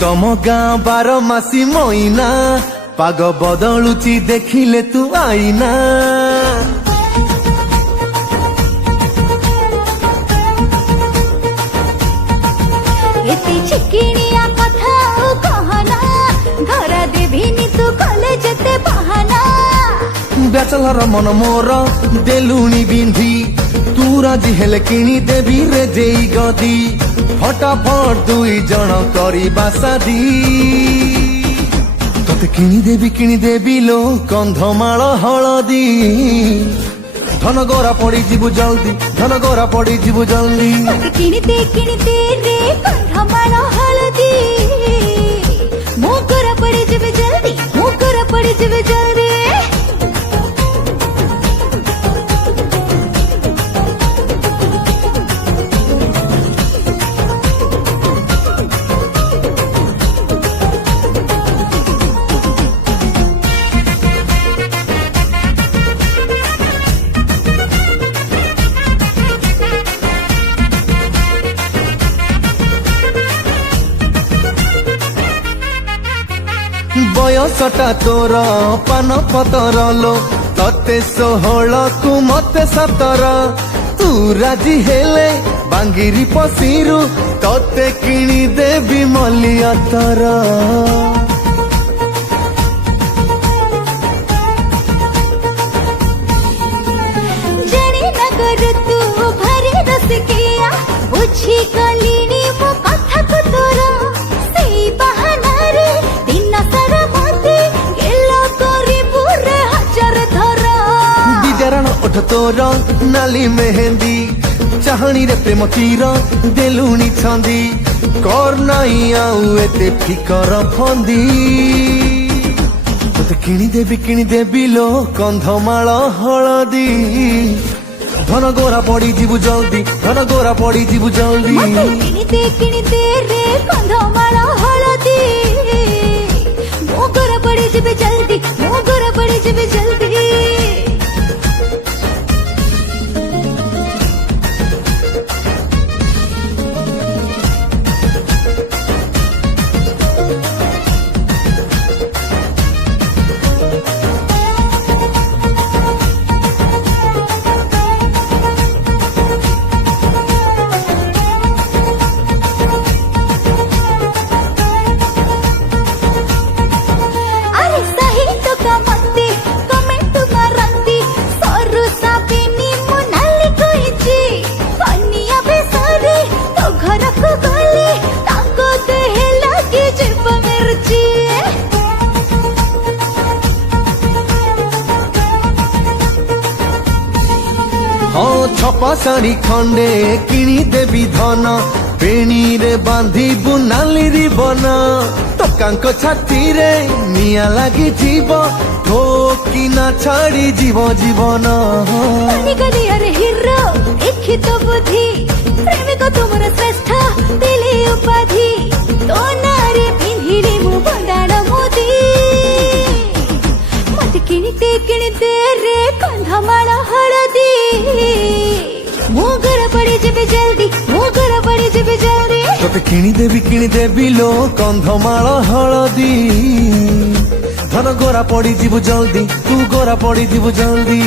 तम गाँ 12 मासी मईना पाग बदलुची देखिले तू आईना। एते चिकिणिया कथा कहना धरा देभिनी तू कले जते बहाना। बैचलर मन मोर देलुणी बिंधी तू राजी हेले किणी देवी रे जेई गदी फटाफट दुई जन करिबा शादी। तोते किणी देवी लो कंधमाल हलदी धन गोरा पड़ी जीवु जल्दी धन गोरा पड़ी जीवु जल्दी। किणीते रे कंधमाल हलदी मो गोरा पड़ी जीवु जल्दी मो गोरा पड़ी जीवु जल्दी। बयसटा तोर पान पतर लो तते 16 कु मते 17 तू राजी हेले बांगिरी पसीरु तते किणी देवी मलिया तर। जणी नगर तू भरी रसिकिया बुझी गलिनी मो कथा को तोर सेई बहाना रे दिन सारा मते गेलो करी पूरे हजार धर। बिजरण उठ तोर नाली मेहंदी चाहणी रे प्रेम तीर देलुणी छंदी कर नाई आउ एते फिकर फंदी। तोते किणी देवी लो कंधमाल हलदी धन गोरा पड़ी जीवु जल्दी धन गोरा पड़ी जीवु जल्दी। मते किणीते रे कंधमाल हलदी मो गोरा पड़ी जीवु जल्दी मो गोरा पड़ी जीवु जल्दी। हाँ छपा शाढ़ी खंडे किणी देवी धन बेणी रे बांधी बुनाली रिबन टकांक छाती रे निया लगी जीव ठोकिना छाड़ी जीव जीवन। हिरो लिखित बुद्धि प्रेमिक तुमर श्रेष्ठ दिली उपाधि तो नारे पिंधिली मु बंदाण मोदी। मत किणीते रे कंधमाल हलदी मो गोरा पड़ी जीवु जल्दी मो गोरा पड़ी जीवु जल्दी। तोते किणी देवी लो कंधमाल हलदी धन गोरा पड़ी जीवु जल्दी तू गोरा पड़ी जीवु जल्दी।